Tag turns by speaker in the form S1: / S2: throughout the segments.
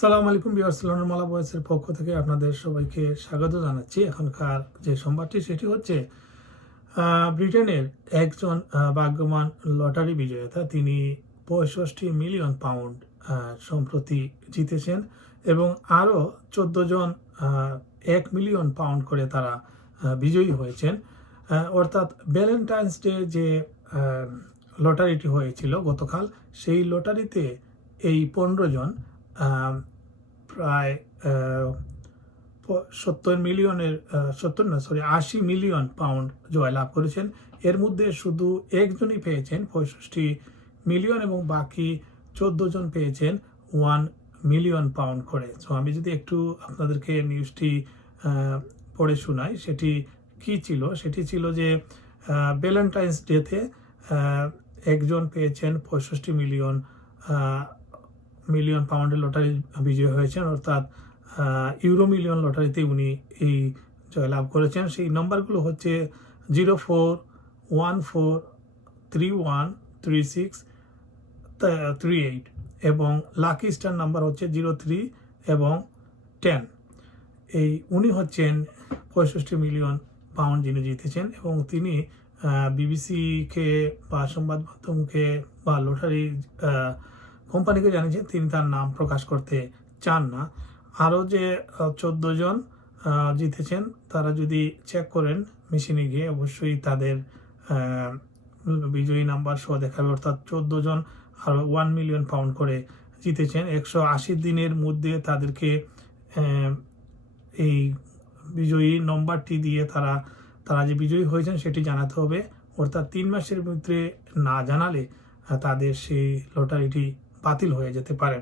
S1: সালাম আলাইকুম বিয়ার্সলানোর মালা বয়সের পক্ষ থেকে আপনাদের সবাইকে স্বাগত জানাচ্ছি। এখনকার যে সংবাদটি, সেটি হচ্ছে ব্রিটেনের একজন ভাগ্যমান লটারি বিজেতা, তিনি পঁয়ষট্টি মিলিয়ন পাউন্ড সম্প্রতি জিতেছেন এবং আরও চোদ্দ জন এক মিলিয়ন পাউন্ড করে তারা বিজয়ী হয়েছেন। অর্থাৎ ভ্যালেন্টাইন্স ডে যে লটারিটি হয়েছিল গতকাল, সেই লটারিতে এই পনেরো জন প্রায় সত্তর মিলিয়নের সত্তর না সরি আশি মিলিয়ন পাউন্ড জয়লাভ করেছেন। এর মধ্যে শুধু একজনই পেয়েছেন, পঁয়ষট্টি মিলিয়ন এবং বাকি চোদ্দ জন পেয়েছেন ওয়ান মিলিয়ন পাউন্ড করে। সো আমি যদি একটু আপনাদেরকে নিউজটি পড়ে শোনাই, সেটি কি ছিল? সেটি ছিল যে ভ্যালেন্টাইন্স ডেতে একজন পেয়েছেন পঁয়ষট্টি মিলিয়ন মিলিয়ন পাউন্ডের লটারি বিজয় হয়েছেন অর্থাৎ ইউরো মিলিয়ন লটারিতে উনি এই জয়লাভ করেছেন। সেই নম্বরগুলো হচ্ছে zero four one four three one three six three eight এবং লাকি স্টার নাম্বার হচ্ছে জিরো থ্রি এবং টেন। এই উনি হচ্ছেন পঁয়ষট্টি মিলিয়ন পাউন্ড যিনি জিতেছেন এবং তিনি বিবিসিকে বা সংবাদ মাধ্যমকে বা লটারি আহ, কোম্পানিকে জানিয়েছেন তিনি তার নাম প্রকাশ করতে চান না। আরও যে চোদ্দ জন জিতেছেন, তারা যদি চেক করেন মেশিনে গিয়ে অবশ্যই তাদের বিজয়ী নাম্বার সহ দেখাবে। অর্থাৎ চোদ্দ জন আর ওয়ান মিলিয়ন পাউন্ড করে জিতেছেন। একশো আশি দিনের মধ্যে তাদেরকে এই বিজয়ী নম্বরটি দিয়ে তারা তারা যে বিজয়ী হয়েছেন সেটি জানাতে হবে। অর্থাৎ তিন মাসের মধ্যে না জানালে তাদের সেই লটারিটি বাতিল হয়ে যেতে পারে।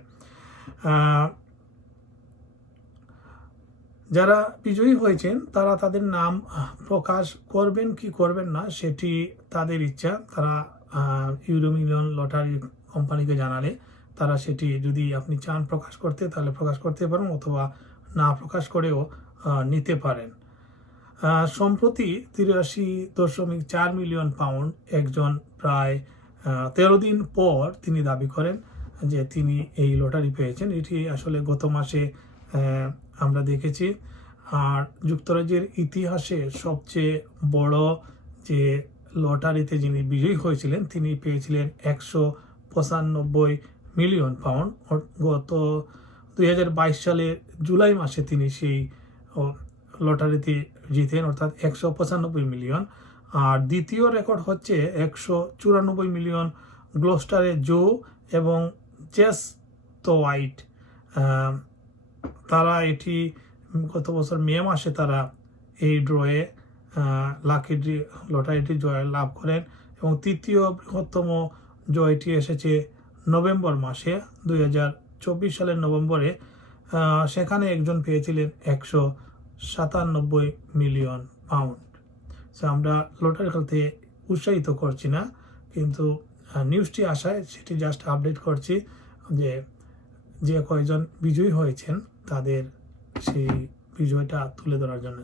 S1: যারা বিজয়ী হয়েছেন তারা তাদের নাম প্রকাশ করবেন কি করবেন না সেটি তাদের ইচ্ছা। তারা আহ, ইউরো মিলিয়ন লটারি কোম্পানিকে জানালে তারা সেটি যদি আপনি চান প্রকাশ করতে তাহলে প্রকাশ করতে পারেন অথবা না প্রকাশ করেও নিতে পারেন। সম্প্রতি তিরাশি দশমিক চার মিলিয়ন পাউন্ড একজন প্রায় তেরো দিন পর তিনি দাবি করেন যে তিনি এই লটারি পেয়েছেন, এটি আসলে গত মাসে আমরা দেখেছি। আর যুক্তরাজ্যের ইতিহাসে সবচেয়ে বড় যে লটারিতে যিনি বিজয়ী হয়েছিলেন, তিনি পেয়েছিলেন একশো পঁচানব্বই মিলিয়ন পাউন্ড। গত দুই হাজার বাইশ সালের জুলাই মাসে তিনি সেই লটারিতে জিতেন, অর্থাৎ একশো পঁচানব্বই মিলিয়ন। আর দ্বিতীয় রেকর্ড হচ্ছে একশো চুরানব্বই মিলিয়ন গ্লোস্টারে জো এবং চেস তো হোয়াইট তারা এটি গত বছর মে মাসে তারা এই ড্রয়ে লাকি লটারিটি জয় লাভ করেন এবং তৃতীয় বৃহত্তম জয়টি এসেছে নভেম্বর মাসে, দুই চব্বিশ সালের নভেম্বরে সেখানে একজন পেয়েছিলেন একশো সাতানব্বই মিলিয়ন পাউন্ড সো আমরা লটারি খেলতে উৎসাহিত করছি না, কিন্তু নিউজটি আসায় সেটি জাস্ট আপডেট করছি। যে যে কয়জন বিজয়ী হয়েছেন তাদের সেই বিজয়টা তুলে ধরার জন্য।